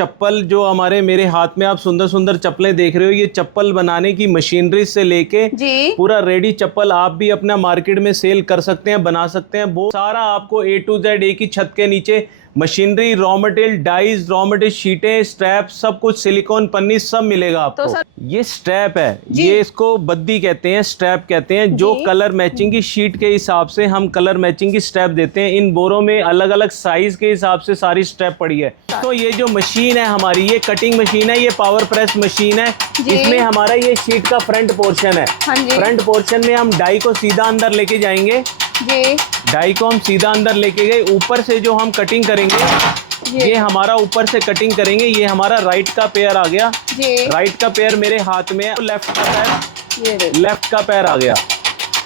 चप्पल जो हमारे मेरे हाथ में आप सुंदर सुंदर चप्पलें देख रहे हो, ये चप्पल बनाने की मशीनरी से लेके पूरा रेडी चप्पल आप भी अपना मार्केट में सेल कर सकते हैं, बना सकते हैं। वो सारा आपको A to Z एक ही छत के नीचे machinery, raw material, dies, raw material, शीटें, स्ट्रैप, सब कुछ, सिलिकॉन पन्नी सब मिलेगा आपको। तो ये स्ट्रैप है, ये इसको बद्दी कहते हैं, स्ट्रैप कहते हैं। जो कलर मैचिंग की शीट के हिसाब से हम कलर मैचिंग की स्ट्रैप देते हैं। इन बोरों में अलग अलग साइज के हिसाब से सारी स्ट्रैप पड़ी है। तो ये जो मशीन है हमारी, ये कटिंग मशीन है, ये पावर प्रेस मशीन है। इसमें हमारा ये शीट का फ्रंट पोर्शन है। फ्रंट पोर्शन में हम डाई को सीधा अंदर लेके जाएंगे। डाई को हम सीधा अंदर लेके गए। ऊपर से जो हम कटिंग करेंगे, ये हमारा ऊपर से कटिंग करेंगे। ये हमारा राइट का पैर आ गया। राइट का पैर मेरे हाथ में है। लेफ्ट का पैर, लेफ्ट का पैर आ गया।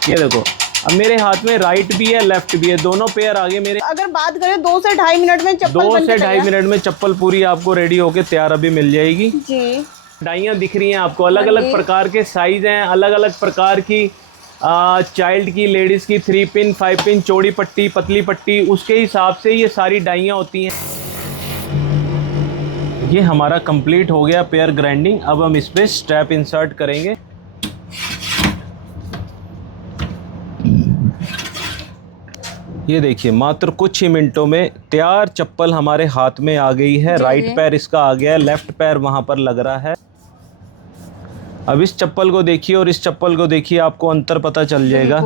ये देखो, अब मेरे हाथ में राइट भी है, लेफ्ट भी है, दोनों पैर आगे मेरे। अगर बात करें 2 से ढाई मिनट में चप्पल 2 से ढाई मिनट में चप्पल पूरी आपको रेडी होके तैयार अभी मिल जाएगी। डाइयाँ दिख रही हैं आपको, अलग अलग प्रकार के साइज हैं, अलग अलग प्रकार की चाइल्ड की, लेडीज की, 3 पिन, 5 पिन, चौड़ी पट्टी, पतली पट्टी, उसके हिसाब से ये सारी डाइयाँ होती हैं। ये हमारा कंप्लीट हो गया पेयर ग्राइंडिंग। अब हम इस पे स्ट्रैप इंसर्ट करेंगे। ये देखिए, मात्र कुछ ही मिनटों में तैयार चप्पल हमारे हाथ में आ गई है। राइट पैर इसका आ गया है, लेफ्ट पैर वहां पर लग रहा है। अब इस चप्पल को देखिए और इस चप्पल को देखिए, आपको अंतर पता चल जाएगा।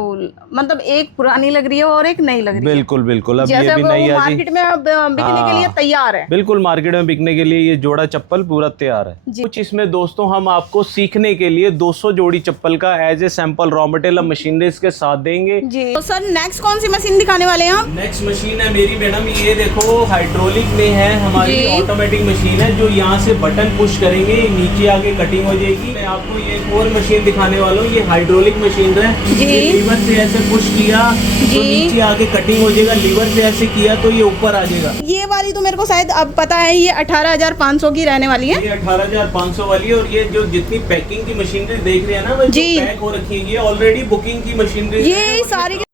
मतलब एक पुरानी लग रही है और एक नई लग रही है। बिल्कुल बिल्कुल। अब ये भी नई है, मार्केट में अब बिकने के लिए तैयार है। बिल्कुल, मार्केट में बिकने के लिए ये जोड़ा चप्पल पूरा तैयार है। कुछ इसमें दोस्तों हम आपको सीखने के लिए 200 जोड़ी चप्पल का as a sample raw material machinery के साथ देंगे। तो सर नेक्स्ट कौन सी मशीन दिखाने वाले हैं आप? नेक्स्ट मशीन है मेरी मैडम, ये देखो हाइड्रोलिक में है हमारी, ऑटोमेटिक मशीन है। जो यहाँ से बटन पुश करेंगे नीचे आके कटिंग हो जाएगी। मैं आपको ये एक और मशीन दिखाने वाला हूँ। ये हाइड्रोलिक मशीन है। लीवर से ऐसे पुश किया तो नीचे आके कटिंग हो जाएगा, लीवर से ऐसे किया तो ये ऊपर आ जाएगा। ये वाली तो मेरे को शायद अब पता है, ये 18,500 की रहने वाली है। ये 18,500 वाली है। और ये जो जितनी पैकिंग की मशीनरी देख रहे हैं ना, वो पैक हो रखी है, ये ऑलरेडी बुकिंग की मशीनरी, ये सारी।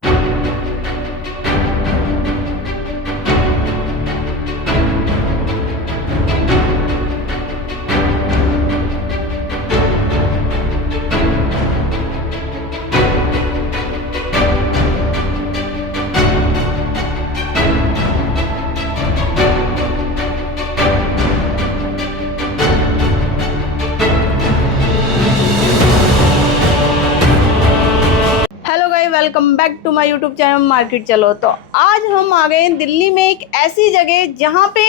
Welcome back to my YouTube channel market चलो। तो आज हम आ गए दिल्ली में एक ऐसी जगह जहां पे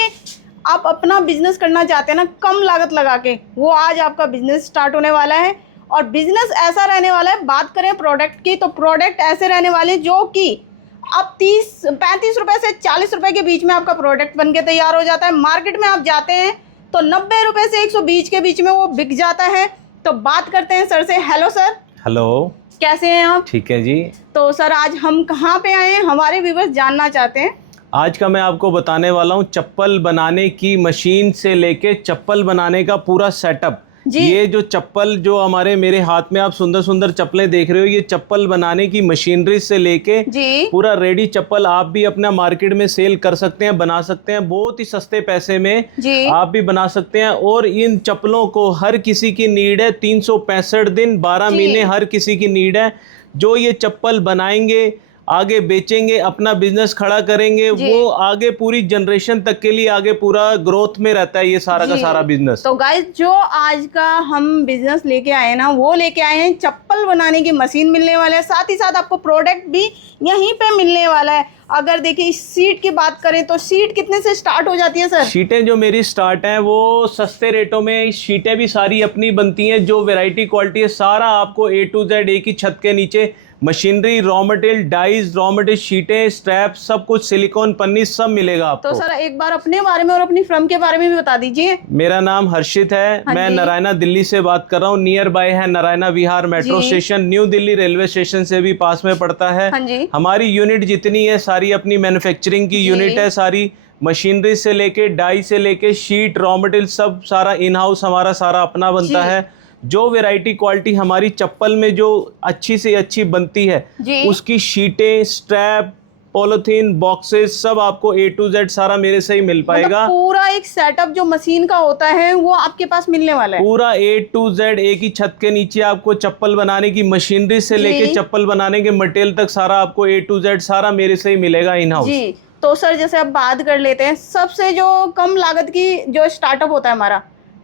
आप अपना बिजनेस करना चाहते हैं ना, कम लागत लगा के, वो आज आपका बिजनेस स्टार्ट होने वाला है। और बिजनेस ऐसा रहने वाला है, बात करें प्रोडक्ट की तो प्रोडक्ट ऐसे रहने वाले जो कि अब 35 रुपये से 40 रुपये के बीच में आपका प्रोडक्ट बन के तैयार हो जाता है। मार्केट में आप जाते हैं तो 90 रुपये से 120 के बीच में वो बिक जाता है। तो बात करते हैं सर से। Hello sir. हेलो, कैसे हैं आप? ठीक है जी। तो सर आज हम कहाँ पे आए हैं, हमारे व्यूअर्स जानना चाहते हैं। आज का मैं आपको बताने वाला हूँ चप्पल बनाने की मशीन से लेके चप्पल बनाने का पूरा सेटअप। ये जो चप्पल जो हमारे मेरे हाथ में आप सुंदर सुंदर चप्पलें देख रहे हो, ये चप्पल बनाने की मशीनरी से लेके पूरा रेडी चप्पल आप भी अपना मार्केट में सेल कर सकते हैं, बना सकते हैं। बहुत ही सस्ते पैसे में आप भी बना सकते हैं। और इन चप्पलों को हर किसी की नीड है, 365 दिन 12 महीने हर किसी की नीड है। जो ये चप्पल बनाएंगे, आगे बेचेंगे, अपना बिजनेस खड़ा करेंगे, वो आगे पूरी जनरेशन तक के लिए आगे पूरा ग्रोथ में रहता है ये सारा का सारा बिजनेस। तो गाइस, जो आज का हम बिजनेस लेके आए ना, वो लेके आए हैं चप्पल बनाने की मशीन मिलने वाला है, साथ ही साथ आपको प्रोडक्ट भी यहीं पे मिलने वाला है। अगर देखिए सीट की बात करें तो सीट कितने से स्टार्ट हो जाती है सर? शीटें जो मेरी स्टार्ट हैं वो सस्ते रेटों में, शीटें भी सारी अपनी बनती हैं। जो वैरायटी क्वालिटी है सारा आपको A to Z एक ही छत के नीचे machinery, raw material, dies, raw material, शीटें, स्ट्रैप, सब कुछ, सिलिकॉन पन्नी सब मिलेगा आपको। तो सर एक बार अपने बारे में और अपनी फर्म के बारे में भी बता दीजिए। मेरा नाम हर्षित है। मैं नारायणा दिल्ली से बात कर रहा हूँ। नियर बाय है Narayana Vihar metro station, new Delhi railway station से भी पास में पड़ता है। हमारी यूनिट जितनी है सारी अपनी मैन्युफैक्चरिंग की यूनिट है। सारी मशीनरी से लेके, डाई से लेके, शीट, रॉ मटेरियल सब सारा इन हाउस हमारा सारा अपना बनता है। जो वैरायटी क्वालिटी हमारी चप्पल में जो अच्छी से अच्छी बनती है, उसकी शीटें, स्ट्रैप, पॉलिथीन, बॉक्सेस सब आपको A to Z सारा मेरे से ही मिल पाएगा। मतलब पूरा एक सेटअप जो मशीन का होता है वो आपके पास मिलने वाला है। पूरा A to Z एक ही छत के नीचे आपको चप्पल बनाने की मशीनरी से लेके चप्पल बनाने के मटेरियल तक सारा आपको A to Z सारा मेरे से ही मिलेगा इन हाउस। जी। तो सर जैसे अब बात कर लेते हैं सबसे जो कम लागत की जो स्टार्टअप होता है हमारा,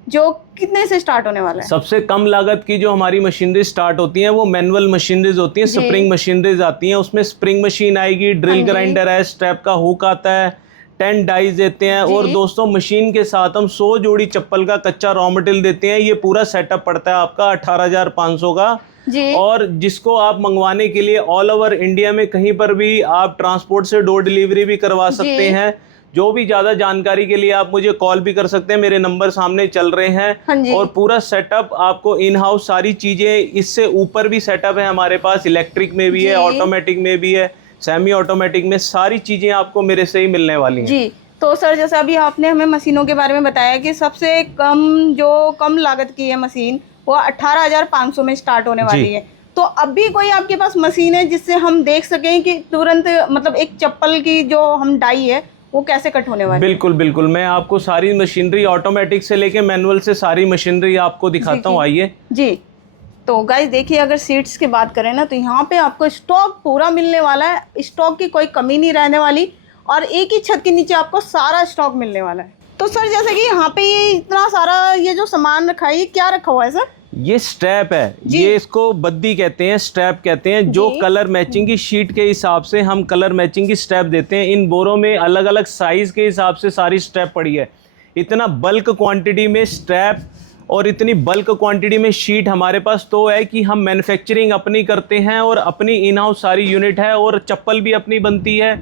जो कितने से स्टार्ट होने वाला है? सबसे कम लागत की जो हमारी मशीनरी स्टार्ट होती है वो मैनुअल मशीनरीज होती हैं, स्प्रिंग मशीनरीज आती हैं। उसमें स्प्रिंग मशीन आएगी, ड्रिल ग्राइंडर है, स्ट्रैप का हुक आता है, 10 डाइज देते हैं और दोस्तों मशीन के साथ हम 100 जोड़ी चप्पल का कच्चा रॉ मटेरियल देते हैं। ये पूरा सेटअप पड़ता है आपका 18,500 का। और जिसको आप मंगवाने के लिए ऑल ओवर इंडिया में कहीं पर भी आप ट्रांसपोर्ट से डोर डिलीवरी भी करवा सकते हैं। जो भी ज्यादा जानकारी के लिए आप मुझे कॉल भी कर सकते हैं, मेरे नंबर सामने चल रहे हैं। और पूरा सेटअप आपको इन हाउस सारी चीजें, इससे ऊपर भी सेटअप है हमारे पास, इलेक्ट्रिक में भी है, ऑटोमेटिक में भी है, सेमी ऑटोमेटिक में, सारी चीजें आपको मेरे से ही मिलने वाली हैं। जी। तो सर जैसे अभी आपने हमें मशीनों के बारे में बताया कि सबसे कम लागत की है मशीन वो 18,500 में स्टार्ट होने वाली है। तो अभी कोई आपके पास मशीन है जिससे हम देख सकें कि तुरंत मतलब एक चप्पल की जो हम डाई है वो कैसे कट होने वाली है? बिल्कुल बिल्कुल, मैं आपको सारी मशीनरी ऑटोमेटिक से लेके मैनुअल से सारी मशीनरी आपको दिखाता हूँ, आइए। जी। तो गाइस देखिए, अगर सीट्स की बात करें ना तो यहाँ पे आपको स्टॉक पूरा मिलने वाला है, स्टॉक की कोई कमी नहीं रहने वाली और एक ही छत के नीचे आपको सारा स्टॉक मिलने वाला है। तो सर जैसे कि यहाँ पे ये इतना सारा ये जो सामान रखा है, ये क्या रखा हुआ है सर? ये स्ट्रैप है, ये इसको बद्दी कहते हैं, स्ट्रैप कहते हैं। जो कलर मैचिंग की शीट के हिसाब से हम कलर मैचिंग की स्ट्रैप देते हैं। इन बोरों में अलग अलग साइज के हिसाब से सारी स्ट्रैप पड़ी है। इतना बल्क क्वांटिटी में स्ट्रैप और इतनी बल्क क्वांटिटी में शीट हमारे पास तो है कि हम मैन्युफैक्चरिंग अपनी करते हैं और अपनी इन हाउस सारी यूनिट है और चप्पल भी अपनी बनती है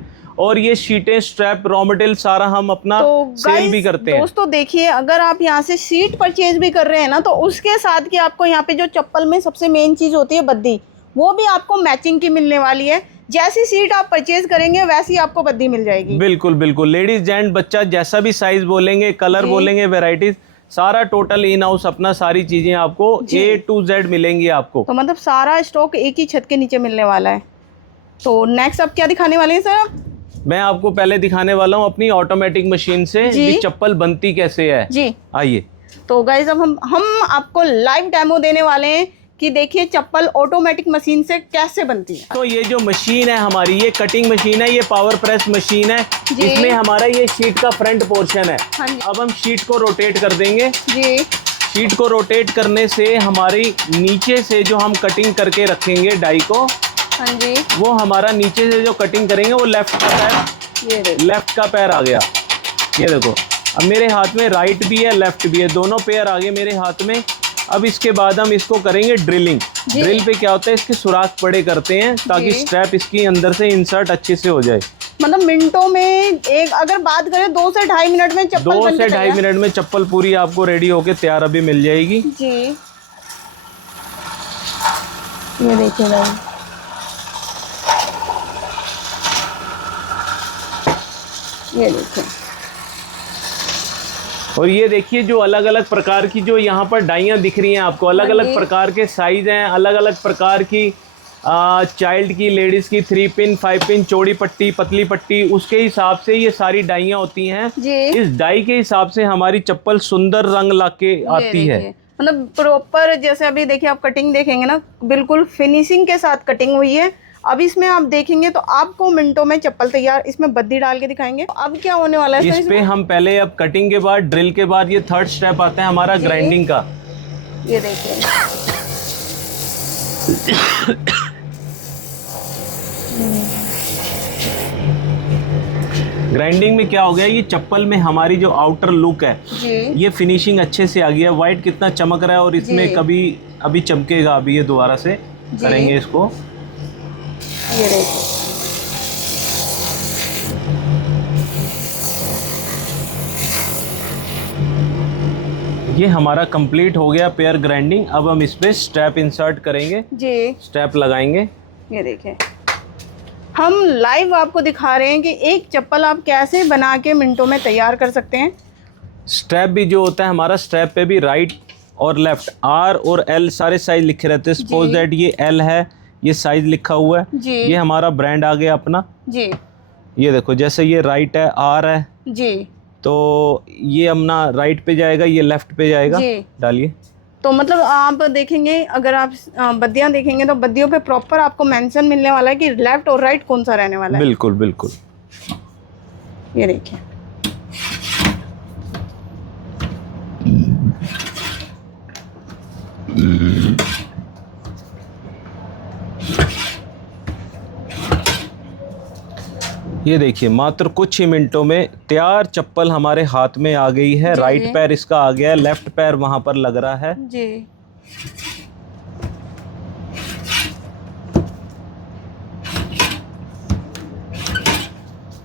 और ये शीटें, स्ट्रैप, रॉ मटेरियल सारा हम अपना सेल भी करते हैं। दोस्तों देखिए, अगर आप यहाँ से शीट परचेज भी कर रहे हैं ना तो उसके साथ कि आपको यहाँ पे जो चप्पल में सबसे मेन चीज होती है बद्दी, वो भी आपको मैचिंग की मिलने वाली है। जैसी सीट आप परचेज करेंगे वैसी आपको बद्दी मिल जाएगी। बिल्कुल बिल्कुल, लेडीज जेंट बच्चा जैसा भी साइज बोलेंगे, कलर बोलेंगे, वेराइटीज सारा टोटल इन हाउस अपना सारी चीजें आपको A to Z मिलेंगी आपको। तो मतलब सारा स्टॉक एक ही छत के नीचे मिलने वाला है। तो नेक्स्ट आप क्या दिखाने वाले हैं सर? मैं आपको पहले दिखाने वाला हूँ अपनी ऑटोमेटिक मशीन से कि चप्पल बनती कैसे है। जी आइए। तो गाइस अब हम आपको लाइव डेमो देने वाले हैं कि देखिए चप्पल ऑटोमेटिक मशीन से कैसे बनती है। तो ये जो मशीन है हमारी, ये कटिंग मशीन है, ये पावर प्रेस मशीन है। इसमें हमारा ये शीट का फ्रंट पोर्शन है। अब हम शीट को रोटेट कर देंगे। जी। शीट को रोटेट करने से हमारी नीचे से जो हम कटिंग करके रखेंगे डाई को, हाँ जी, वो हमारा नीचे से जो कटिंग करेंगे वो लेफ्ट का पैर, लेफ्ट का पैर आ गया। ये देखो, अब मेरे हाथ में राइट भी है, लेफ्ट भी है, दोनों पैर आ गए मेरे हाथ में। अब इसके बाद हम इसको करेंगे ड्रिलिंग। ड्रिल पे क्या होता है, इसके सुराख बड़े करते हैं ताकि स्ट्रैप इसकी अंदर से इंसर्ट अच्छे से हो जाए। मतलब मिनटों में एक, अगर बात करें 2 से 2.5 मिनट में चप्पल 2 से 2.5 मिनट में चप्पल पूरी आपको रेडी होके तैयार अभी मिल जाएगी। जी। ये देखिए भाई, ये देखिए, और ये देखिए जो अलग अलग प्रकार की जो यहाँ पर डाइयाँ दिख रही हैं आपको, अलग अलग प्रकार के साइज हैं, अलग अलग प्रकार की चाइल्ड की, लेडीज की 3 पिन, 5 पिन, चौड़ी पट्टी, पतली पट्टी, उसके हिसाब से ये सारी डाइयाँ होती हैं। इस डाई के हिसाब से हमारी चप्पल सुंदर रंग लाके आती है। मतलब प्रॉपर, जैसे अभी देखिए आप कटिंग देखेंगे ना, बिल्कुल फिनिशिंग के साथ कटिंग हुई है। अब इसमें आप देखेंगे तो आपको मिनटों में चप्पल तैयार। इसमें बद्दी डाल के दिखाएंगे। अब क्या होने वाला है इस पे हम पहले, अब कटिंग के बाद, ड्रिल के बाद ये थर्ड स्टेप आता है हमारा ग्राइंडिंग का। ये देखिए, ग्राइंडिंग में क्या हो गया, ये चप्पल में हमारी जो आउटर लुक है ये फिनिशिंग अच्छे से आ गया। व्हाइट कितना चमक रहा है और इसमें कभी अभी चमकेगा। अभी ये दोबारा से करेंगे इसको। ये देखिए, ये हमारा कंप्लीट हो गया पेयर ग्राइंडिंग। अब हम इस पे स्ट्रैप इंसर्ट करेंगे जी, स्ट्रैप लगाएंगे। ये देखिए, हम लाइव आपको दिखा रहे हैं कि एक चप्पल आप कैसे बना के मिनटों में तैयार कर सकते हैं। स्ट्रैप भी जो होता है हमारा, स्ट्रैप पे भी राइट और लेफ्ट, R और L सारे साइज लिखे रहते हैं। सपोज दैट ये L है, ये साइज लिखा हुआ है जी। ये हमारा ब्रांड आ गया अपना जी। ये देखो, जैसे ये राइट है, आर है जी, तो ये अपना राइट पे जाएगा, ये लेफ्ट पे जाएगा। जी। डालिए। तो मतलब आप देखेंगे, अगर आप बद्दियां देखेंगे तो बद्दियों पे प्रॉपर आपको मेंशन मिलने वाला है कि लेफ्ट और राइट कौन सा रहने वाला है। बिल्कुल बिल्कुल। ये देखिए, ये देखिए, मात्र कुछ ही मिनटों में तैयार चप्पल हमारे हाथ में आ गई है। जी, राइट पैर इसका आ गया है, लेफ्ट पैर वहां पर लग रहा है। जी।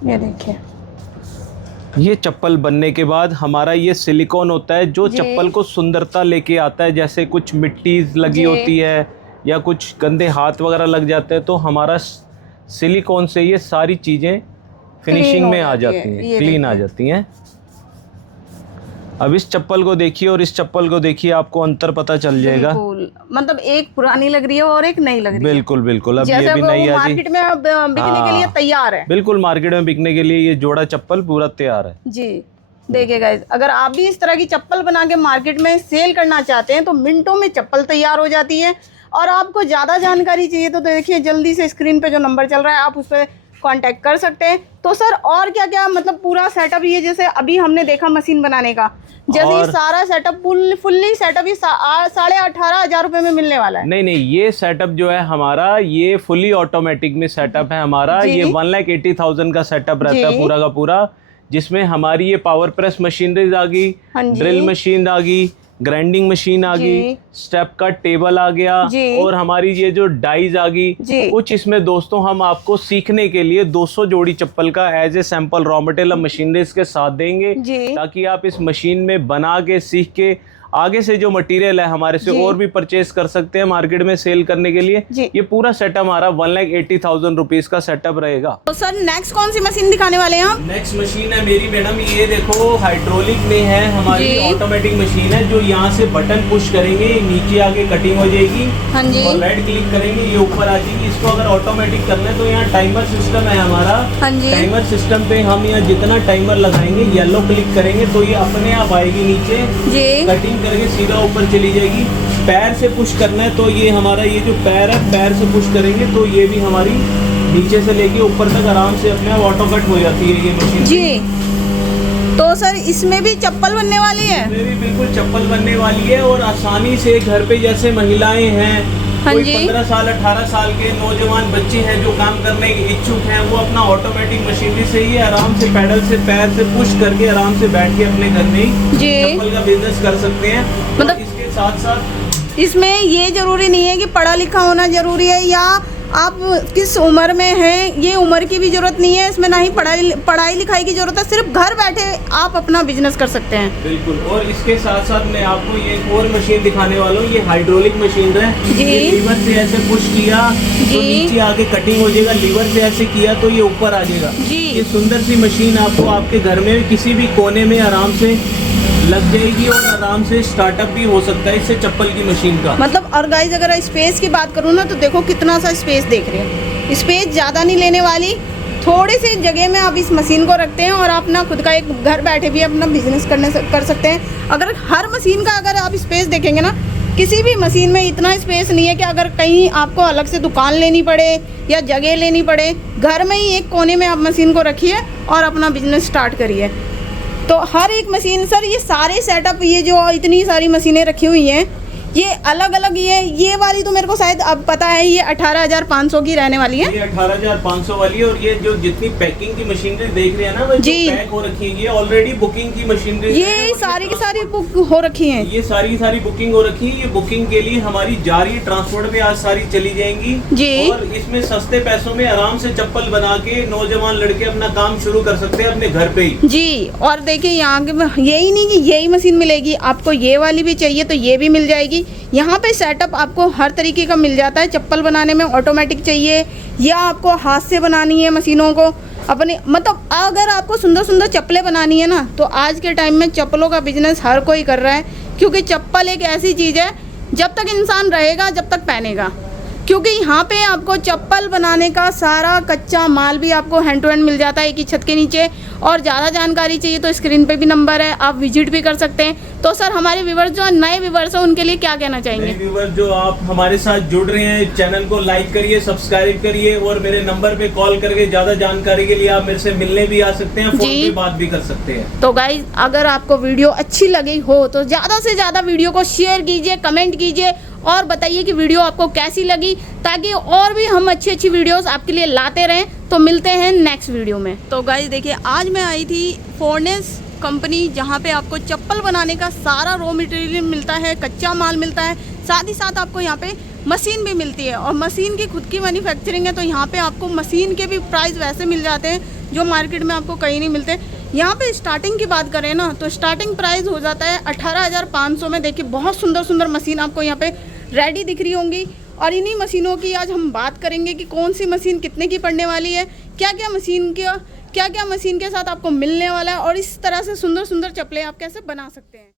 ये देखिए, ये चप्पल बनने के बाद हमारा ये सिलिकॉन होता है जो जी। चप्पल को सुंदरता लेके आता है। जैसे कुछ मिट्टी लगी जी। होती है या कुछ गंदे हाथ वगैरह लग जाते हैं, तो हमारा सिलिकॉन से ये सारी चीजें फिनिशिंग में आ जाती हैं, क्लीन आ जाती हैं। अब इस चप्पल को देखिए और इस चप्पल को देखिए, आपको अंतर पता चल जाएगा। बिल्कुल, मतलब एक पुरानी लग रही है और एक नई लग रही है। बिल्कुल बिल्कुल। अब जैसे ये भी वो नई है जी। मार्केट में अब बिकने के लिए तैयार है। बिल्कुल, मार्केट में बिकने के लिए ये जोड़ा चप्पल पूरा तैयार है जी। देखिए गाइस, अगर आप भी इस तरह की चप्पल बना के मार्केट में सेल करना चाहते हैं तो मिनटों में चप्पल तैयार हो जाती है। और आपको ज़्यादा जानकारी चाहिए तो देखिए, जल्दी से स्क्रीन पे जो नंबर चल रहा है आप उस पर कांटेक्ट कर सकते हैं। तो सर, और क्या क्या मतलब पूरा सेटअप, ये जैसे अभी हमने देखा मशीन बनाने का, जैसे ये सारा सेटअप फुल्ली सेटअप ये 18,500 रुपए में मिलने वाला है। नहीं नहीं, ये सेटअप जो है हमारा, ये फुली ऑटोमेटिक में सेटअप है हमारा। ये 1,80,000 का सेटअप रहता है पूरा का पूरा, जिसमें हमारी ये पावर प्रेस मशीनरीज आ गई, ड्रिल मशीन आ गई, ग्राइंडिंग मशीन आ गई, स्टेप का टेबल आ गया, और हमारी ये जो डाइज आ गई कुछ। इसमें दोस्तों हम आपको सीखने के लिए 200 जोड़ी चप्पल का as a sample raw material machineries के साथ देंगे, ताकि आप इस मशीन में बना के सीख के आगे से जो मटेरियल है हमारे से और भी परचेज कर सकते हैं मार्केट में सेल करने के लिए। ये पूरा सेटअप हमारा 1,80,000 रुपीज का सेटअप रहेगा। तो सर, नेक्स्ट कौन सी मशीन दिखाने वाले हैं आप? नेक्स्ट मशीन है मेरी मैडम, ये देखो हाइड्रोलिक में है हमारी, ऑटोमेटिक मशीन है जो यहाँ से बटन पुश करेंगे, नीचे आके कटिंग हो जाएगी। हाँ जी। और राइट क्लिक करेंगे, ये ऊपर आ जाएगी। इसको अगर ऑटोमेटिक करना है तो यहाँ टाइमर सिस्टम है हमारा। हाँ जी। टाइमर सिस्टम पे हम यहाँ जितना टाइमर लगाएंगे, येलो क्लिक करेंगे तो ये अपने आप आएगी नीचे, कटिंग करके सीधा ऊपर चली जाएगी। पैर से पुश करना है तो ये हमारा, ये जो पैर है, पैर से पुश करेंगे तो ये भी हमारी नीचे से लेके ऊपर तक आराम से अपने आप ऑटो कट हो जाती है ये मशीन जी। तो सर, इसमें भी चप्पल बनने वाली है? इसमें भी बिल्कुल चप्पल बनने वाली है, और आसानी से घर पे जैसे महिलाएं हैं, कोई 15 साल 18 साल के नौजवान बच्चे हैं जो काम करने के इच्छुक हैं, वो अपना ऑटोमेटिक मशीनरी से ही आराम से पैडल से पैर से पुश करके आराम से बैठ के अपने घर में ही चप्पल का बिजनेस कर सकते हैं। मतलब इसके साथ साथ इसमें ये जरूरी नहीं है कि पढ़ा लिखा होना जरूरी है, या आप किस उम्र में हैं, ये उम्र की भी जरूरत नहीं है इसमें, ना ही पढ़ाई लिखाई की जरूरत है। सिर्फ घर बैठे आप अपना बिजनेस कर सकते हैं। बिल्कुल। और इसके साथ साथ मैं आपको ये एक और मशीन दिखाने वाला हूँ। ये हाइड्रोलिक मशीन है। ये लीवर से ऐसे पुश किया तो नीचे आके कटिंग हो जाएगा, लीवर से ऐसे किया तो ये ऊपर आ जाएगा। ये सुंदर सी मशीन आपको आपके घर में किसी भी कोने में आराम से लग जाएगी, और आराम से स्टार्टअप भी हो सकता है इससे चप्पल की मशीन का। मतलब, और गाइस, अगर स्पेस की बात करूँ ना तो देखो कितना सा स्पेस देख रहे हो। स्पेस ज़्यादा नहीं लेने वाली, थोड़ी सी जगह में आप इस मशीन को रखते हैं और अपना खुद का एक घर बैठे भी अपना बिजनेस कर सकते हैं। अगर हर मशीन का अगर आप स्पेस देखेंगे ना, किसी भी मशीन में इतना स्पेस नहीं है कि अगर कहीं आपको अलग से दुकान लेनी पड़े या जगह लेनी पड़े, घर में ही एक कोने में आप मशीन को रखिए और अपना बिजनेस स्टार्ट करिए। तो हर एक मशीन, सर ये सारे सेटअप, ये जो इतनी सारी मशीनें रखी हुई हैं, ये अलग अलग, ये वाली तो मेरे को शायद अब पता है, ये 18,500 की रहने वाली है। ये 18,500 वाली है। और ये जो जितनी पैकिंग की मशीनरी देख रहे हैं ना, वो जो पैक हो रखी है, ये ऑलरेडी बुकिंग की मशीनरी, ये सारी की सारी बुक हो रखी हैं। ये सारी की सारी बुकिंग हो रखी है। ये बुकिंग के लिए हमारी जा रही ट्रांसपोर्ट पे आज सारी चली जाएंगी जी। और इसमें सस्ते पैसों में आराम से चप्पल बना के नौजवान लड़के अपना काम शुरू कर सकते हैं अपने घर पे ही जी। और देखिए, यहाँ के यही नहीं कि यही मशीन मिलेगी, आपको ये वाली भी चाहिए तो ये भी मिल जाएगी। यहाँ पे सेटअप आपको हर तरीके का मिल जाता है। चप्पल बनाने में ऑटोमेटिक चाहिए या आपको हाथ से बनानी है मशीनों को अपने, मतलब अगर आपको सुंदर सुंदर चप्पलें बनानी है ना, तो आज के टाइम में चप्पलों का बिजनेस हर कोई कर रहा है, क्योंकि चप्पल एक ऐसी चीज़ है, जब तक इंसान रहेगा जब तक पहनेगा। क्योंकि यहाँ पे आपको चप्पल बनाने का सारा कच्चा माल भी आपको हैंड टू हैंड मिल जाता है एक ही छत के नीचे। और ज़्यादा जानकारी चाहिए तो स्क्रीन पे भी नंबर है, आप विजिट भी कर सकते हैं। तो सर हमारे व्यूवर्स जो नए व्यूवर्स हैं उनके लिए क्या कहना चाहेंगे? व्यूवर्स जो आप हमारे साथ जुड़ रहे हैं, चैनल को लाइक करिए, सब्सक्राइब करिए और मेरे नंबर पे कॉल करके ज़्यादा जानकारी के लिए आप मेरे से मिलने भी आ सकते हैं, फोन पे बात भी कर सकते हैं। तो गाइज अगर आपको वीडियो अच्छी लगी हो तो ज़्यादा से ज़्यादा वीडियो को शेयर कीजिए, कमेंट कीजिए और बताइए कि वीडियो आपको कैसी लगी, ताकि और भी हम अच्छी अच्छी वीडियोस आपके लिए लाते रहें। तो मिलते हैं नेक्स्ट वीडियो में। तो गाइज देखिए, आज मैं आई थी फोर्नेस कंपनी, जहाँ पे आपको चप्पल बनाने का सारा रॉ मटेरियल मिलता है, कच्चा माल मिलता है, साथ ही साथ आपको यहाँ पे मशीन भी मिलती है और मशीन की खुद की मैन्युफैक्चरिंग है। तो यहाँ पे आपको मशीन के भी प्राइस वैसे मिल जाते हैं जो मार्केट में आपको कहीं नहीं मिलते। यहाँ पे स्टार्टिंग की बात करें ना तो स्टार्टिंग प्राइस हो जाता है 18,500 में। देखिए बहुत सुंदर सुंदर मशीन आपको यहाँ पे रेडी दिख रही होंगी। और इन्हीं मशीनों की आज हम बात करेंगे कि कौन सी मशीन कितने की पड़ने वाली है, क्या क्या मशीन के साथ आपको मिलने वाला है और इस तरह से सुंदर सुंदर चप्पलें आप कैसे बना सकते हैं।